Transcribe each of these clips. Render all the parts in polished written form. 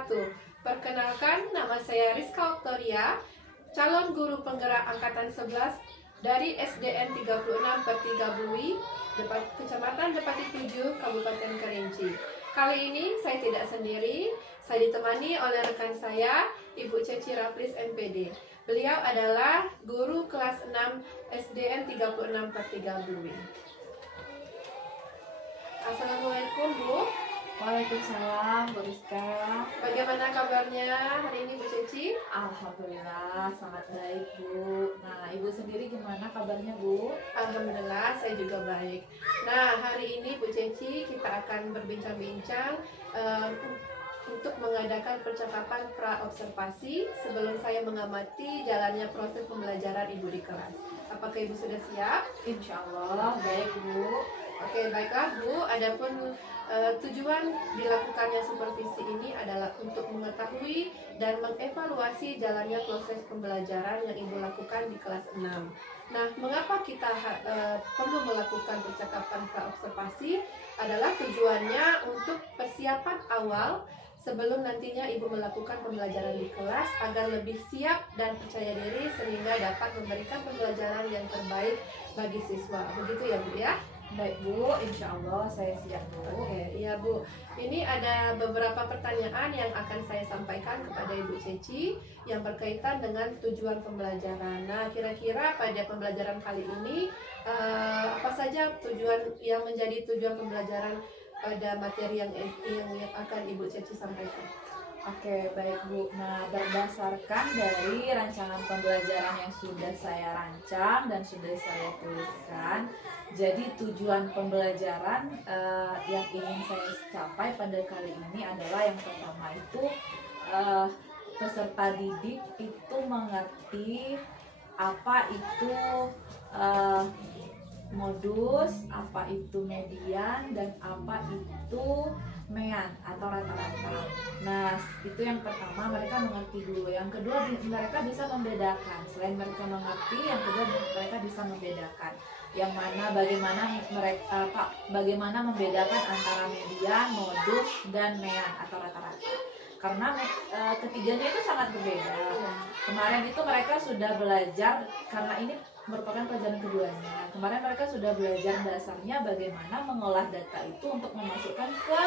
wabarakatuh. Perkenalkan, nama saya Rizka Oktoria, calon guru penggerak angkatan 11 dari SDN 36/3 Bluwi, Kecamatan Depati 7, Kabupaten Kerinci. Kali ini saya tidak sendiri, saya ditemani oleh rekan saya, Ibu Ceci Raplis MPD. Beliau adalah guru kelas 6 SDN 36/3 Bluwi. Assalamualaikum Bu. Waalaikumsalam Bu Rizka. Bagaimana kabarnya hari ini Bu Ceci? Alhamdulillah sangat baik Bu. Nah Ibu sendiri gimana kabarnya Bu? Alhamdulillah saya juga baik. Nah hari ini Bu Ceci kita akan berbincang-bincang untuk mengadakan percakapan pra-observasi sebelum saya mengamati jalannya proses pembelajaran Ibu di kelas. Apakah Ibu sudah siap? Insya Allah baik Bu. Oke, baiklah Bu. Adapun tujuan dilakukannya supervisi ini adalah untuk mengetahui dan mengevaluasi jalannya proses pembelajaran yang Ibu lakukan di kelas 6. Nah, mengapa kita perlu melakukan percakapan pra-observasi? Adalah tujuannya untuk persiapan awal sebelum nantinya Ibu melakukan pembelajaran di kelas agar lebih siap dan percaya diri sehingga dapat memberikan pembelajaran yang terbaik bagi siswa. Begitu ya Bu ya? Baik Bu, insya Allah saya siap Bu. Oke, iya Bu. Ini ada beberapa pertanyaan yang akan saya sampaikan kepada Ibu Ceci yang berkaitan dengan tujuan pembelajaran. Nah, kira-kira pada pembelajaran kali ini apa saja tujuan yang menjadi tujuan pembelajaran pada materi yang akan Ibu Ceci sampaikan? Oke baik Bu. Nah berdasarkan dari rancangan pembelajaran yang sudah saya rancang dan sudah saya tuliskan, jadi tujuan pembelajaran yang ingin saya capai pada kali ini adalah yang pertama itu peserta didik itu mengerti apa itu modus, apa itu median, dan apa itu mean atau rata-rata. Nah, itu yang pertama, mereka mengerti dulu. Yang kedua, mereka bisa membedakan. Selain mereka mengerti, yang kedua mereka bisa membedakan. Yang mana bagaimana membedakan antara median, modus, dan mean atau rata-rata. Karena ketiganya itu sangat berbeda. Kemarin itu mereka sudah belajar, karena ini merupakan pelajaran keduanya. Kemarin mereka sudah belajar dasarnya bagaimana mengolah data itu untuk memasukkan ke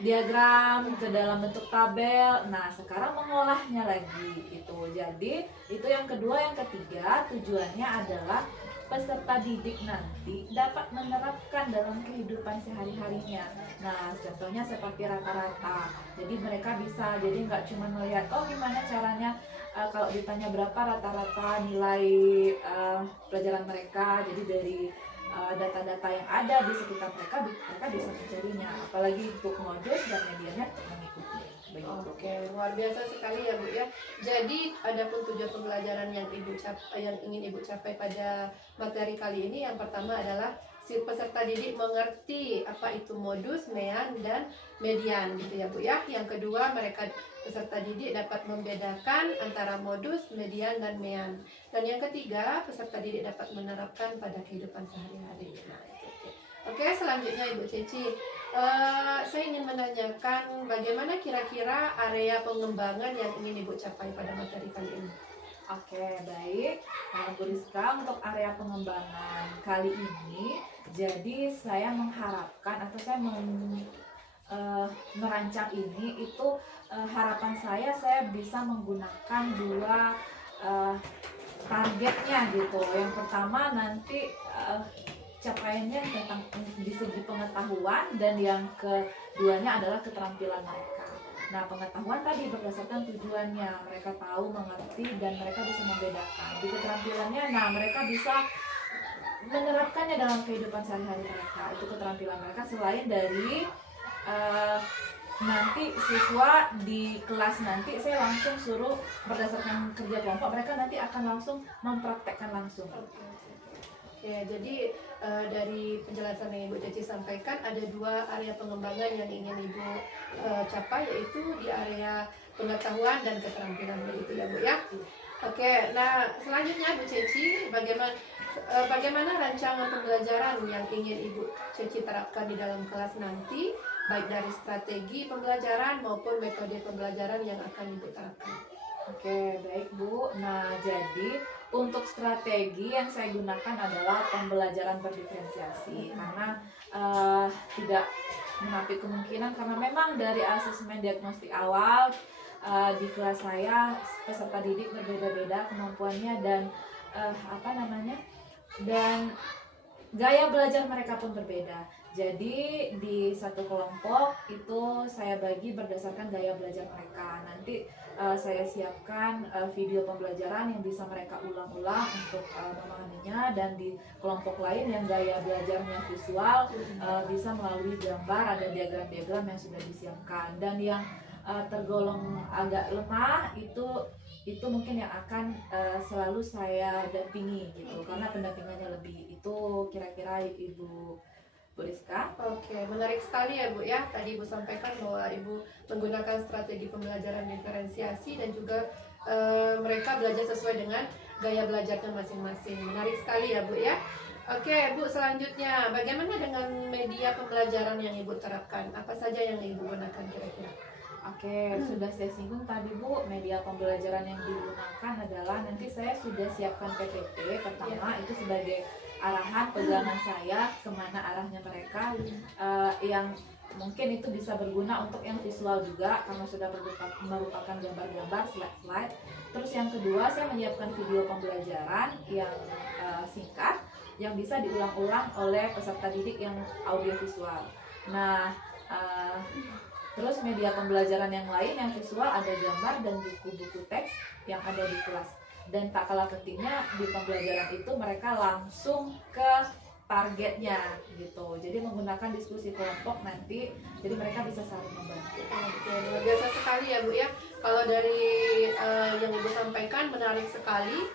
diagram, ke dalam bentuk tabel. Nah, sekarang mengolahnya lagi gitu. Jadi, itu yang kedua. Yang ketiga, tujuannya adalah peserta didik nanti dapat menerapkan dalam kehidupan sehari-harinya. Nah, contohnya seperti rata-rata. Jadi mereka bisa, jadi nggak cuma melihat, oh gimana caranya kalau ditanya berapa rata-rata nilai pelajaran mereka. Jadi dari data-data yang ada di sekitar mereka bisa mencarinya. Apalagi untuk modus dan medianya mengikuti. Oke, luar biasa sekali ya Bu ya. Jadi adapun tujuan pembelajaran yang ingin Ibu capai pada materi kali ini, yang pertama adalah si peserta didik mengerti apa itu modus, mean, dan median gitu ya Bu ya. Yang kedua, peserta didik dapat membedakan antara modus, median, dan mean. Dan yang ketiga, peserta didik dapat menerapkan pada kehidupan sehari-hari. Nah, Oke, selanjutnya Ibu Ceci, saya ingin menanyakan bagaimana kira-kira area pengembangan yang ingin Ibu capai pada materi kali ini. Oke, baik. Nah, Bu Rizka, untuk area pengembangan kali ini, jadi saya mengharapkan atau saya merancang ini itu harapan saya bisa menggunakan dua targetnya gitu. Yang pertama nanti capaiannya tentang di segi pengetahuan, dan yang keduanya adalah keterampilan mereka. Nah, pengetahuan tadi berdasarkan tujuannya, mereka tahu, mengerti, dan mereka bisa membedakan. Di keterampilannya, nah mereka bisa menerapkannya dalam kehidupan sehari-hari mereka. Itu keterampilan mereka. Selain dari nanti siswa di kelas nanti saya langsung suruh berdasarkan kerja kelompok, mereka nanti akan langsung mempraktekkan langsung. Ya, jadi dari penjelasan yang Ibu Ceci sampaikan, ada dua area pengembangan yang ingin Ibu capai, yaitu di area pengetahuan dan keterampilan, begitu ya Bu ya. Oke, nah selanjutnya Bu Ceci, bagaimana rancangan pembelajaran yang ingin Ibu Ceci terapkan di dalam kelas nanti baik dari strategi pembelajaran maupun metode pembelajaran yang akan Ibu terapkan. Oke, baik Bu. Nah, jadi untuk strategi yang saya gunakan adalah pembelajaran berdiferensiasi karena tidak menampik kemungkinan karena memang dari asesmen diagnostik awal di kelas saya peserta didik berbeda-beda kemampuannya dan dan gaya belajar mereka pun berbeda. Jadi di satu kelompok itu saya bagi berdasarkan gaya belajar mereka. Nanti saya siapkan video pembelajaran yang bisa mereka ulang-ulang untuk memahaminya, dan di kelompok lain yang gaya belajarnya visual bisa melalui gambar, ada diagram-diagram yang sudah disiapkan. Dan yang tergolong agak lemah itu mungkin yang akan selalu saya dampingi gitu, karena pendampingannya lebih. Itu kira-kira Ibu Rizka. Oke, menarik sekali ya Bu ya. Tadi Ibu sampaikan bahwa Ibu menggunakan strategi pembelajaran diferensiasi dan juga mereka belajar sesuai dengan gaya belajarnya masing-masing. Menarik sekali ya Bu ya. Oke Bu, selanjutnya bagaimana dengan media pembelajaran yang Ibu terapkan? Apa saja yang Ibu gunakan kira-kira? Oke, sudah saya singgung tadi Bu, media pembelajaran yang digunakan adalah nanti saya sudah siapkan PPT pertama itu sebagai arahan pegangan saya kemana arahnya mereka, yang mungkin itu bisa berguna untuk yang visual juga karena sudah merupakan gambar-gambar, slide-slide. Terus yang kedua, saya menyiapkan video pembelajaran yang singkat yang bisa diulang-ulang oleh peserta didik yang audiovisual. Nah, terus media pembelajaran yang lain yang visual ada gambar dan buku-buku teks yang ada di kelas. Dan tak kalah pentingnya di pembelajaran itu mereka langsung ke targetnya gitu. Jadi menggunakan diskusi kelompok nanti, jadi mereka bisa saling membantu. Oke, luar biasa sekali ya Bu ya. Kalau dari yang Ibu sampaikan menarik sekali.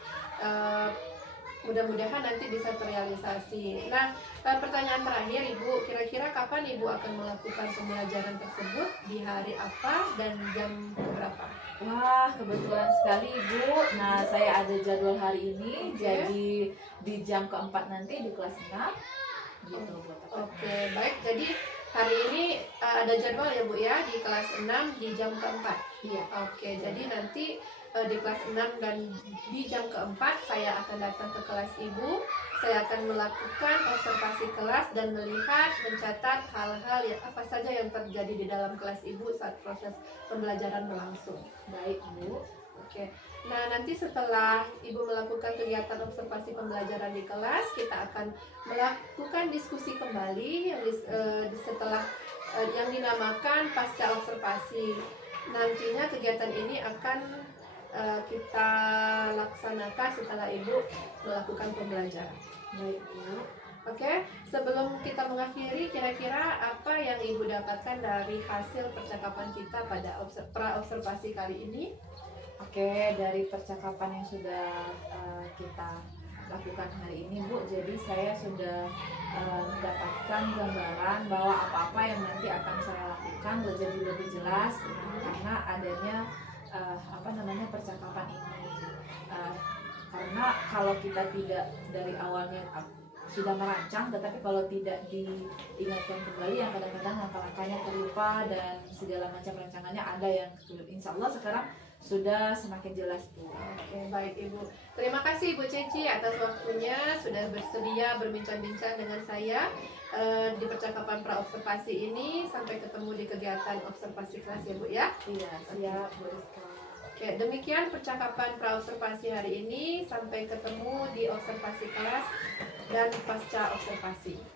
Mudah-mudahan nanti bisa terrealisasi. Nah, pertanyaan terakhir Ibu, kira-kira kapan Ibu akan melakukan pembelajaran tersebut, di hari apa dan jam berapa? Wah, kebetulan sekali Ibu. Nah, saya ada jadwal hari ini, jadi di jam keempat nanti di kelas 6 gitu. Oke, baik. Jadi hari ini ada jadwal ya Bu ya, di kelas 6 di jam keempat. Iya. Oke, jadi nanti di kelas 6 dan di jam keempat saya akan datang ke kelas Ibu. Saya akan melakukan observasi kelas dan melihat, mencatat hal-hal yang apa saja yang terjadi di dalam kelas Ibu saat proses pembelajaran berlangsung. Baik Bu. Oke. Nah, nanti setelah Ibu melakukan kegiatan observasi pembelajaran di kelas, kita akan melakukan diskusi kembali yang setelah yang dinamakan pasca observasi. Nantinya kegiatan ini akan kita laksanakan setelah Ibu melakukan pembelajaran. Baik Bu. Oke, sebelum kita mengakhiri, kira-kira apa yang Ibu dapatkan dari hasil percakapan kita pada pra-observasi kali ini? Oke, dari percakapan yang sudah kita lakukan hari ini Bu, jadi saya sudah mendapatkan gambaran bahwa apa-apa yang nanti akan saya lakukan jadi lebih jelas karena adanya percakapan ini. Karena kalau kita tidak dari awalnya sudah merancang, tetapi kalau tidak diingatkan kembali, yang kadang-kadang langkah-langkahnya terlupa dan segala macam rancangannya ada yang sulit. Insya Allah sekarang sudah semakin jelas Bu. Oke, baik Ibu. Terima kasih Ibu Ceci atas waktunya sudah bersedia berbincang-bincang dengan saya di percakapan pra-observasi ini. Sampai ketemu di kegiatan observasi kelas ya Bu ya. Iya, siap Bu Rizka. Oke, demikian percakapan pra-observasi hari ini. Sampai ketemu di observasi kelas dan pasca observasi.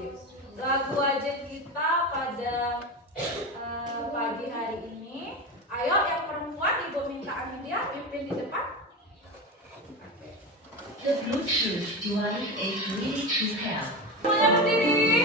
wajib. Lagu wajib kita pada pagi hari ini. Ayo yang perempuan Ibu minta Amelia pimpin di depan. The Bluetooth device is ready to pair. Semuanya berdiri.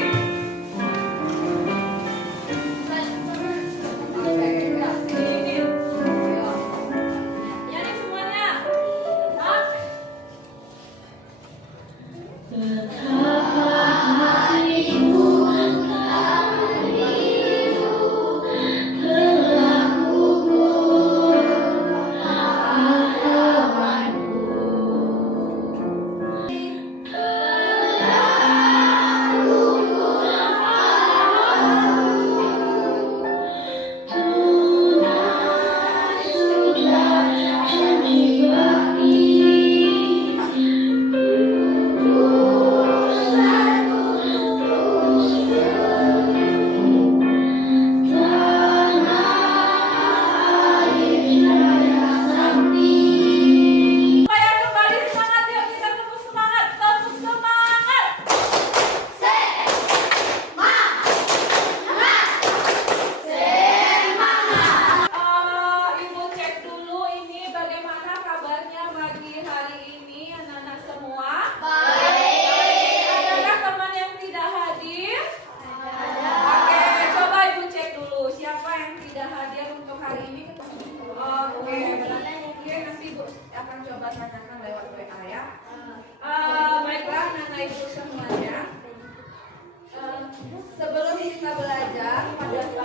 Sebelum kita belajar,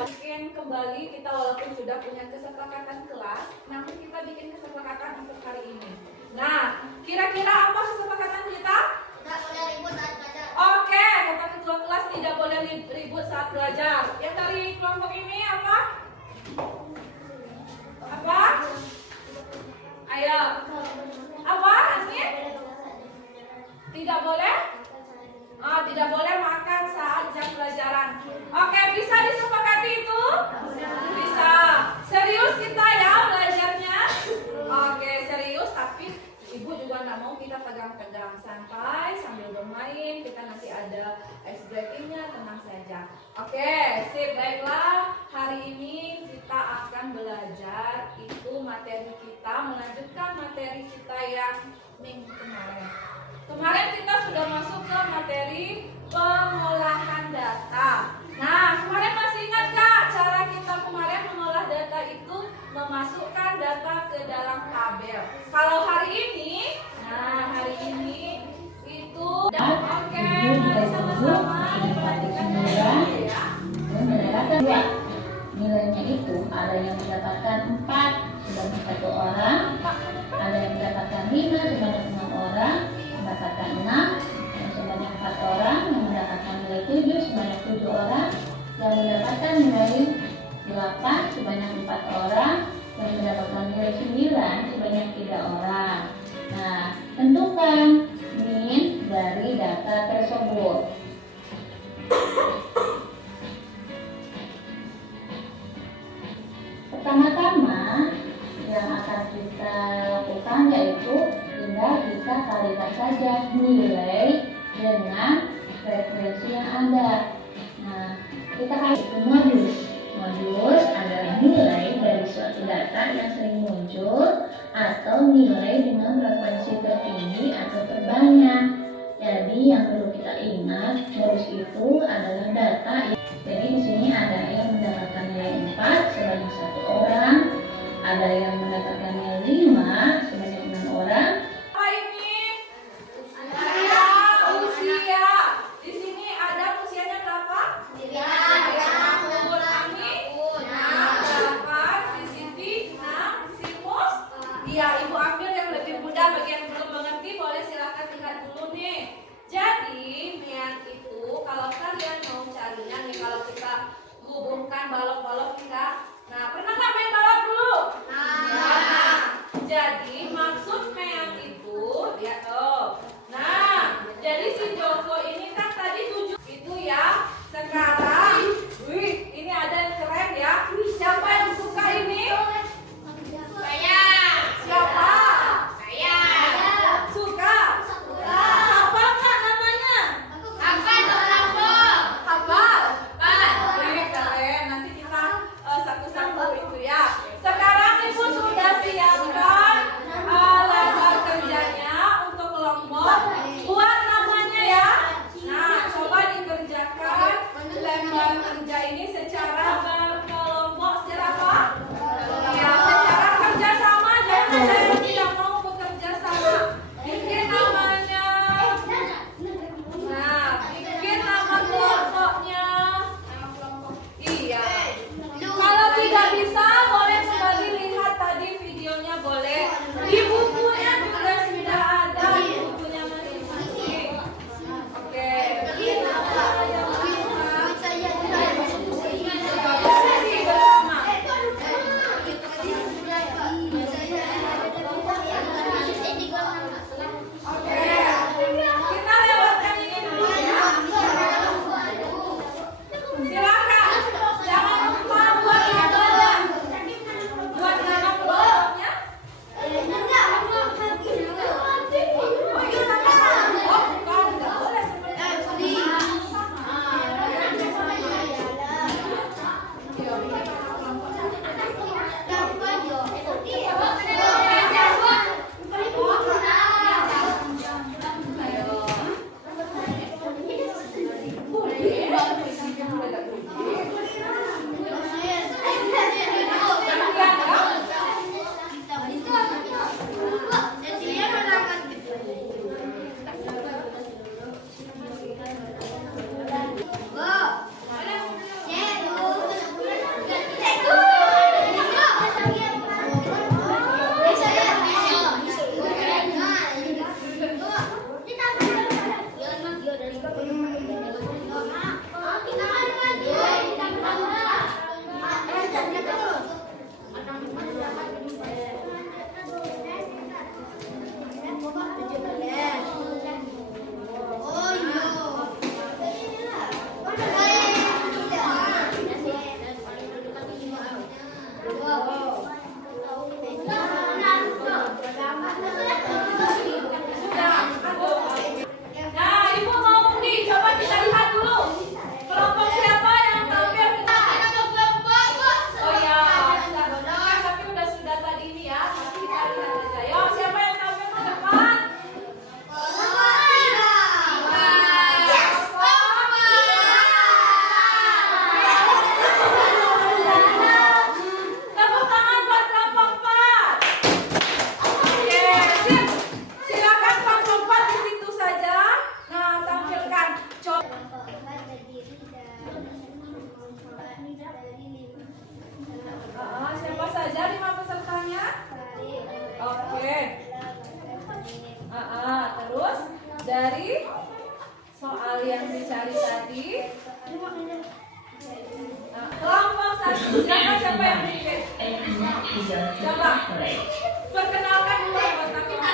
bikin kembali kita walaupun sudah punya kesepakatan kelas, namun kita bikin kesepakatan untuk hari ini. Nah, kira-kira apa kesepakatan kita? Tidak boleh ribut saat belajar. Oke, kata ketua kelas tidak boleh ribut saat belajar. Yang dari kelompok ini apa? Apa? Ayo. Apa? Asmi? Tidak boleh? Tidak boleh makan saat jam pelajaran. Oke, bisa disepakati itu? Bisa. Serius kita ya belajarnya? Oke, serius, tapi ibu juga nggak mau kita pegang-pegang, santai sambil bermain. Kita nanti ada ice breakingnya, tenang saja. Oke, sip, baiklah. Hari ini kita akan belajar itu materi kita, melanjutkan materi kita yang minggu kemarin. Kemarin kita sudah masuk ke materi pengolahan data. Nah, kemarin masih ingat Kak cara kita kemarin mengolah data itu memasukkan data ke dalam tabel. Kalau hari ini, itu oke, mari sama-sama diperhatikan ya. Mendapatkan 2. Nilainya itu ada yang mendapatkan 4 sebanyak 1 orang, ada yang mendapatkan 5 sebanyak 6 orang, mendapatkan 6 yang sebanyak 4 orang, yang mendapatkan nilai 7 sebanyak 7 orang, yang mendapatkan nilai 8 sebanyak 4 orang, yang mendapatkan nilai 9 sebanyak 3 orang. Nah, tentukan min dari data tersebut. Pertama-tama yang akan kita lakukan yaitu tinggal kita kalikan saja nilai dengan referensi yang ada. Nah, kita kalikan modus. Modus adalah nilai dari suatu data yang sering muncul atau nilai dengan frekuensi tertinggi atau terbanyak. Jadi yang perlu kita ingat, modus itu adalah data. Jadi di sini ada yang mendapatkan nilai 4 sebanyak 1 orang, ada yang mendapatkan nilai 5 sebanyak 6 orang. Apa ini? Usia. Di sini ada usianya berapa? 9 tahun. Ami? 8. Si Siti? 6. Si Mus? Iya, Ibu ambil yang lebih mudah. Bagi yang belum mengerti boleh silakan lihat dulu nih. Jadi, Mian itu dari soal yang dicari tadi. Nah, kelompok 1 siapa yang bikin? Coba perkenalkan dulu anggota kita.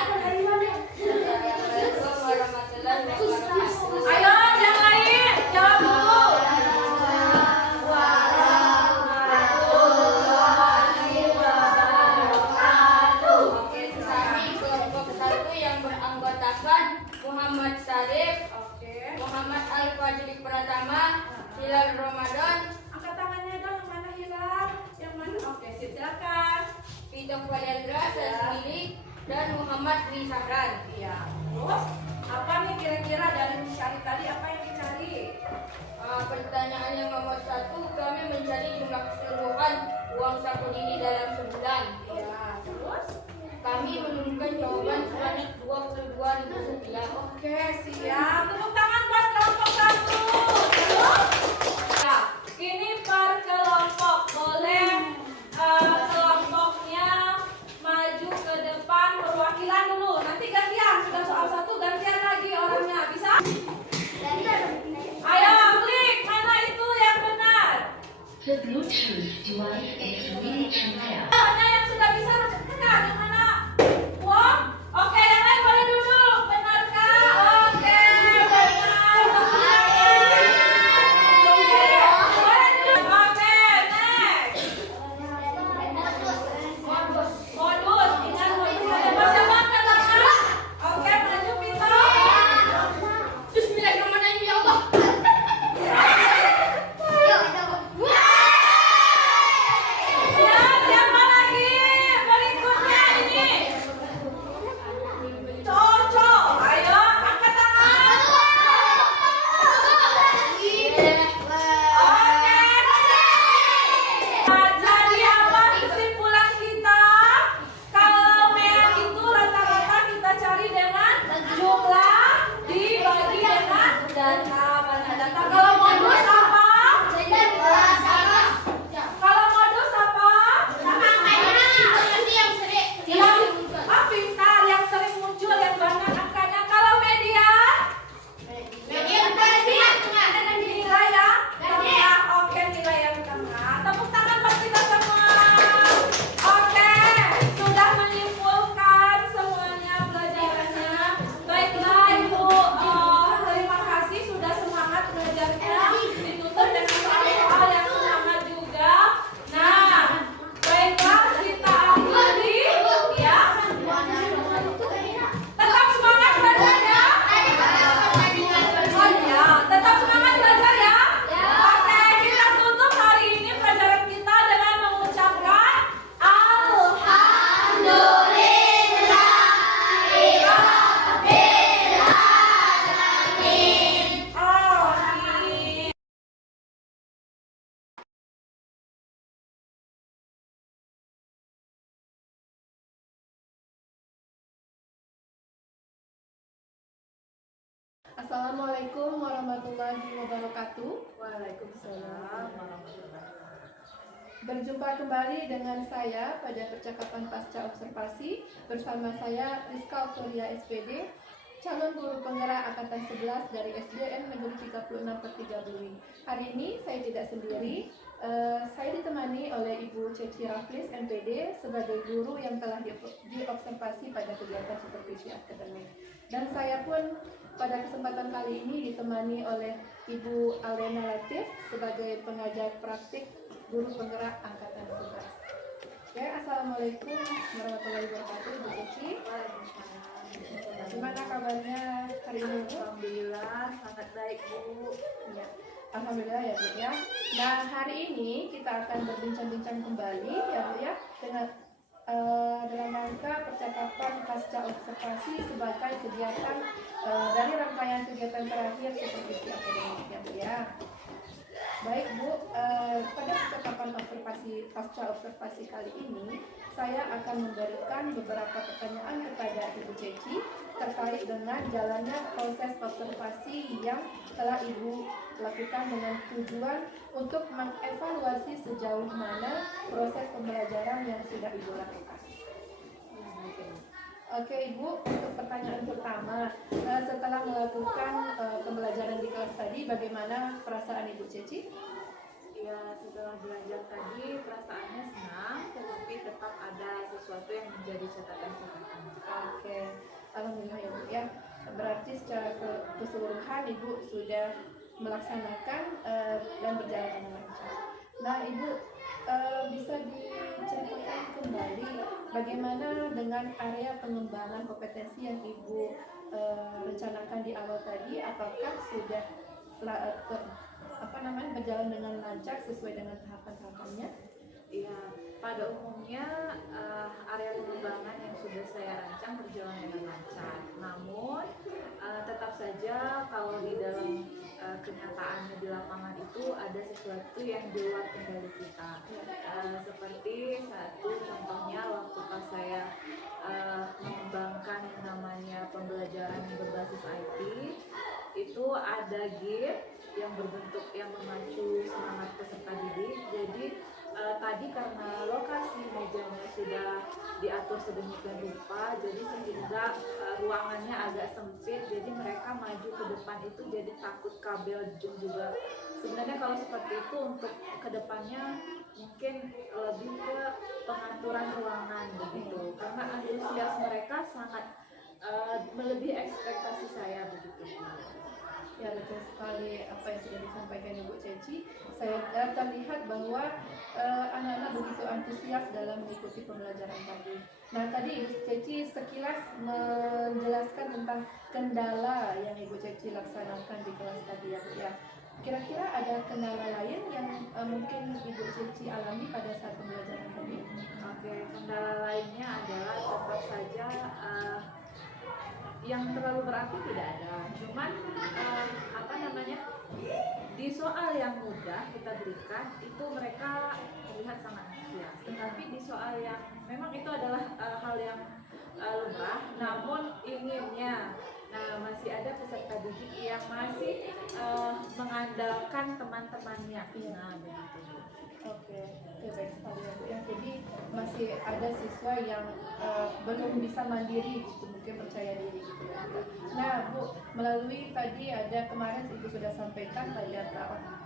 Ayo yang lain jawab dulu. Oke, Kami kelompok 1 yang beranggotakan Muhammad Sarif, Muhammad Al-Fajri Pratama, Hilal Ramadan, angkat tangannya dong, yang mana Hilal? Yang mana? Oke, silakan. Vito Valendra, Sesmilik, dan Muhammad Rizahran. Iya. Terus apa nih kira-kira dari mencari tadi apa yang dicari? Pertanyaan yang nomor 1, kami mencari jumlah keseluruhan uang saku ini dalam sebulan. Iya. Terus? Kami menemukan jawaban sebanyak 22.000 rupiah. Oke, siap. Tepuk tangan buat kelompok 1. Terus? Ya, ini per kelompok. Boleh kelompoknya maju ke depan perwakilan dulu. Nanti gantian. Sudah soal 1 gantian lagi orangnya. Bisa? Ayo klik. Mana itu yang benar? The Bluetooth device is ready to pair. Mana yang sudah bisa langsung tekan? Yang mana? Wah, oke, yang lain boleh duduk. Benarkah? Oke, benar. Oke, next. Modus, ingat modus. Ada siapa angkat tangan? Oke, maju Pito. Bismillahirrahmanirrahim, ya Allah. Ya, siapa lagi? Berikutnya ini. Coco, ayo angkat tangan. Oke. Nah, jadi apa kesimpulan kita? Kalau merah itu rata-rata kita cari dengan jumlah dibagi dengan data. Mana data? Kalau modus apa? Kalau modus apa? Yang pintar, yang sering muncul, yang banyak angkanya. Kalau median? Nilai yang tengah. Oke, nilai yang tengah. Tepuk tangan buat kita semua. Oke, sudah menyimpulkan semuanya pelajarannya. Baiklah Ibu, terima kasih sudah semangat belajarnya. Ditutup dengan soal-soal yang semangat juga. Nah, baiklah kita akhiri ya. Tetap semangat belajar ya. Oh iya, tetap semangat belajar ya. Oke, kita tutup hari ini pelajaran kita dengan mengucapkan Alhamdulillah. Assalamualaikum warahmatullahi wabarakatuh. Waalaikumsalam warahmatullahi wabarakatuh. Berjumpa kembali dengan saya pada percakapan pasca observasi bersama saya Rizka Oktoria SPD, calon guru penggerak angkatan 11 dari SDN Negeri 36/3 Bumi. Hari ini saya tidak sendiri, saya ditemani oleh Ibu Ceci Raflis MPD sebagai guru yang telah diobservasi pada kegiatan supervisi akademik. Dan saya pun pada kesempatan kali ini ditemani oleh Ibu Alena Latif sebagai pengajar praktik guru penggerak angkatan 11. Oke, assalamualaikum warahmatullahi wabarakatuh, Bu Ceci. Gimana kabarnya hari ini, Bu? Alhamdulillah sangat baik Bu. Ya, alhamdulillah ya, Bu ya. Nah, hari ini kita akan berbincang-bincang kembali ya, Bu ya, dengan dalam rangka percakapan pasca observasi sebagai kegiatan dari rangkaian kegiatan terakhir supervisi akademik ya, Bu ya. Baik Bu, pada percakapan observasi pasca observasi kali ini saya akan memberikan beberapa pertanyaan kepada Ibu Ceci terkait dengan jalannya proses observasi yang telah Ibu lakukan dengan tujuan untuk mengevaluasi sejauh mana proses pembelajaran yang sudah Ibu lakukan. Oke Ibu, untuk pertanyaan pertama, setelah melakukan pembelajaran di kelas tadi, bagaimana perasaan Ibu Ceci? Ya, setelah belajar tadi perasaannya senang, tetapi tetap ada sesuatu yang menjadi catatan-catatan. Oke, alhamdulillah ya Bu ya. Berarti secara keseluruhan Ibu sudah melaksanakan dan berjalan dengan lancar. Nah Ibu, bisa diceritakan kembali bagaimana dengan area pengembangan kompetensi yang Ibu rencanakan di awal tadi? Apakah sudah berjalan dengan lancar sesuai dengan tahapan-tahapannya? Ya, pada umumnya area pengembangan yang sudah saya rancang berjalan dengan lancar. Namun tetap saja kalau di dalam kenyataannya di lapangan itu ada sesuatu yang di luar kendali kita. Seperti satu contohnya waktu pas saya mengembangkan yang namanya pembelajaran berbasis IT, itu ada gift yang berbentuk yang memacu semangat peserta didik. Jadi tadi karena lokasi mejanya sudah diatur sedemikian rupa, jadi sehingga ruangannya agak sempit, jadi mereka maju ke depan itu jadi takut kabel juga. Sebenarnya kalau seperti itu untuk kedepannya mungkin lebih ke pengaturan ruangan begitu, karena antusias mereka sangat melebihi ekspektasi saya begitu. Ya, betul sekali apa yang sudah disampaikan Ibu Ceci. Saya terlihat bahwa anak-anak begitu antusias dalam mengikuti pembelajaran tadi. Nah, tadi Ibu Ceci sekilas menjelaskan tentang kendala yang Ibu Ceci laksanakan di kelas tadi ya Bu ya. Kira-kira ada kendala lain yang mungkin Ibu Ceci alami pada saat pembelajaran tadi? Oke, kendala lainnya adalah tetap saja yang terlalu berarti tidak ada, cuman di soal yang mudah kita berikan itu mereka terlihat sangat antusias, tetapi di soal yang memang itu adalah hal yang lumrah, namun inginnya masih ada peserta didik yang masih mengandalkan teman-temannya. Nah, begitu. Oke, baik sekali ya Bu ya. Jadi masih ada siswa yang belum bisa mandiri gitu, mungkin percaya diri gitu ya Bu. Nah Bu, melalui tadi ada kemarin Ibu sudah sampaikan pada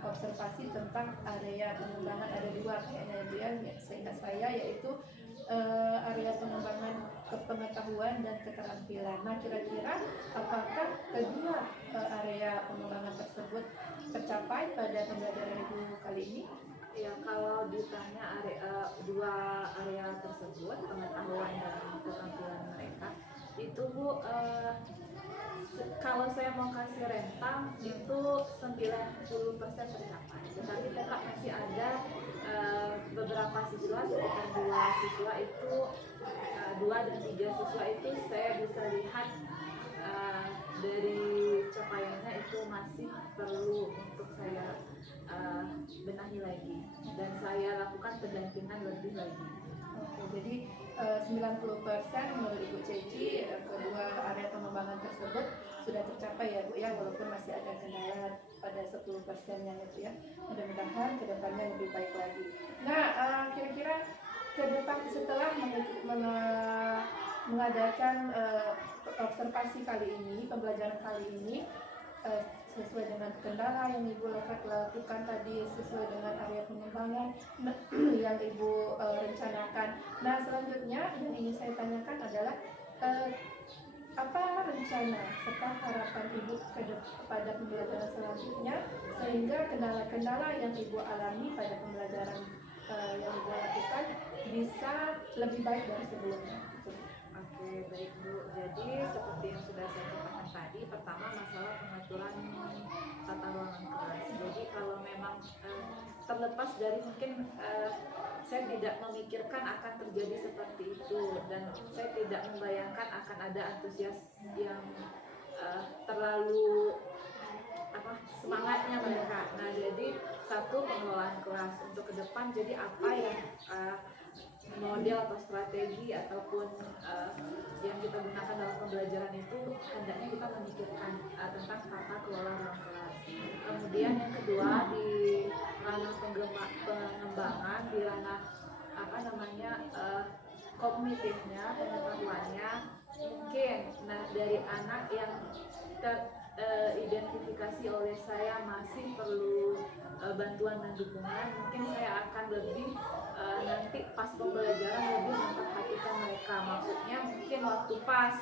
observasi tentang area pengembangan ada dua kayaknya Bu ya, seingat saya, yaitu area pengembangan kepengetahuan dan keterampilan. Nah kira-kira apakah kedua area pengembangan tersebut tercapai pada pembelajaran Ibu kali ini? Ya, kalau ditanya dua area tersebut, pengetahuan dan keterampilan mereka, itu Bu, kalau saya mau kasih rentang itu 90% tercapai, tetapi tetap masih ada beberapa siswa, sekitar 2 siswa itu, 2 dan 3 siswa itu saya bisa lihat dari capaiannya itu masih perlu untuk saya benahi lagi dan saya lakukan pendampingan lebih lagi. Oke, jadi 90% menurut Ibu Ceci kedua area pengembangan tersebut sudah tercapai ya Bu ya, walaupun masih ada kendala pada 10%-nya itu ya. Mudah-mudahan kedepannya lebih baik lagi. Nah, kira-kira ke depan setelah mengadakan observasi kali ini, pembelajaran kali ini sesuai dengan kendala yang Ibu lakukan tadi, sesuai dengan area pengembangan yang Ibu rencanakan. Nah selanjutnya yang ingin saya tanyakan adalah apa rencana serta harapan Ibu pada pembelajaran selanjutnya, sehingga kendala-kendala yang Ibu alami pada pembelajaran yang Ibu lakukan bisa lebih baik dari sebelumnya. Oke, baik Bu. Jadi seperti yang sudah saya katakan tadi, pertama masalah pengaturan tata ruangan kelas. Jadi kalau memang terlepas dari mungkin saya tidak memikirkan akan terjadi seperti itu, dan saya tidak membayangkan akan ada antusias yang terlalu semangatnya mereka. Nah, jadi satu, pengelolaan kelas untuk ke depan. Jadi apa yang model atau strategi ataupun yang kita gunakan dalam pembelajaran itu hendaknya kita memikirkan tentang tata kelola ruang kelas. Kemudian yang kedua, di ranah pengembangan, di ranah kognitifnya, pengetahuannya, Mungkin dari anak yang teridentifikasi oleh saya masih perlu bantuan dan dukungan, mungkin saya akan lebih nanti pas pembelajaran lebih memperhatikan mereka. Maksudnya mungkin waktu pas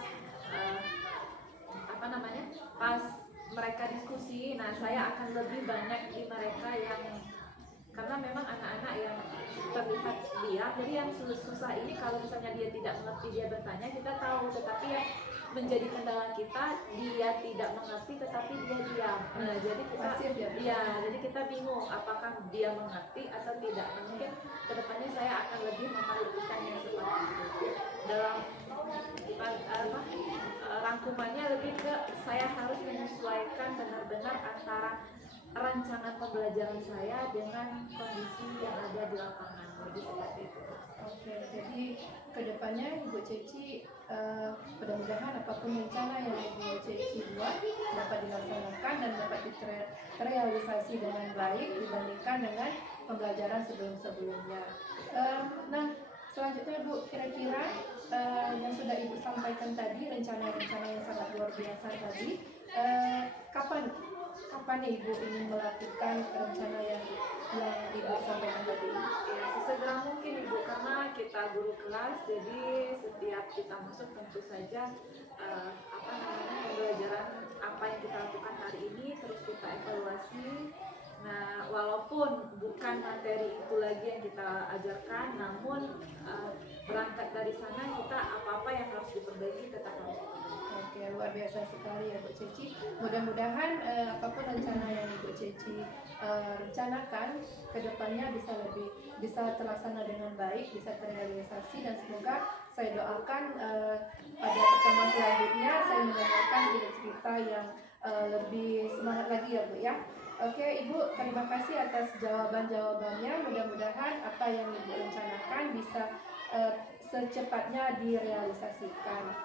pas mereka diskusi, nah saya akan lebih banyak di mereka yang, karena memang anak-anak yang terlihat diam, jadi yang susah ini kalau misalnya dia tidak mengerti dia bertanya kita tahu, tetapi yang menjadi kendala kita dia tidak mengerti tetapi dia diam. Nah, jadi kita Pasif ya? ya, jadi kita bingung apakah dia mengerti atau tidak. Nah, mungkin kedepannya saya akan lebih memperhatikan yang seperti itu. Dalam rangkumannya lebih ke saya harus menyesuaikan benar-benar antara rancangan pembelajaran saya dengan kondisi yang ada di lapangan, jadi seperti itu. Oke, jadi kedepannya Ibu Ceci mudah-mudahan apapun rencana yang Ibu Ceci buat dapat dilaksanakan dan dapat terrealisasi dengan baik dibandingkan dengan pembelajaran sebelum-sebelumnya. Nah, selanjutnya Bu, kira-kira yang sudah Ibu sampaikan tadi, rencana-rencana yang sangat luar biasa tadi, kapan Ibu ingin melakukan rencana yang Ibu sampaikan tadi? Ya, sesegera mungkin Ibu, karena kita guru kelas, jadi setiap kita masuk tentu saja pembelajaran apa yang kita lakukan hari ini terus kita evaluasi. Nah, walaupun bukan materi itu lagi yang kita ajarkan, namun berangkat dari sana kita apa-apa yang harus diperbaiki tetap harus diperbaiki. Oke, luar biasa sekali ya Bu Ceci. Mudah-mudahan apapun rencana yang Ibu Ceci rencanakan kedepannya bisa terlaksana dengan baik, bisa terrealisasi, dan semoga saya doakan pada pertemuan selanjutnya saya mendengarkan cerita yang lebih semangat lagi ya Bu ya. Oke Ibu, terima kasih atas jawaban-jawabannya. Mudah-mudahan apa yang Ibu rencanakan bisa secepatnya direalisasikan.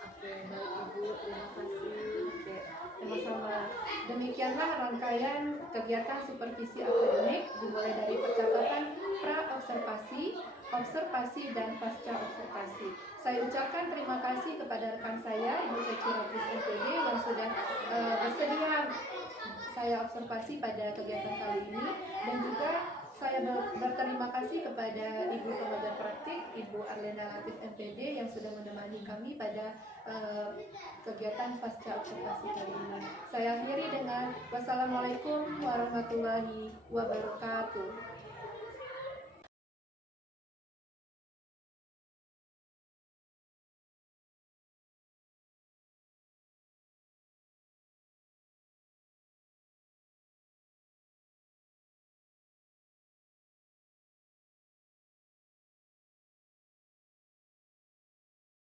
Oke, baik Ibu, terima kasih. Oke, sama-sama. Demikianlah rangkaian kegiatan supervisi akademik dimulai dari percakapan pra-observasi, observasi, dan pasca observasi. Saya ucapkan terima kasih kepada rekan saya, Ibu Ceci Rafis MPD, yang sudah bersedia saya observasi pada kegiatan kali ini, dan juga saya berterima kasih kepada Ibu Pengajar Praktik, Ibu Arlena Latif MPD, yang sudah menemani kami pada kegiatan pasca observasi kali ini. Saya akhiri dengan wassalamualaikum warahmatullahi wabarakatuh.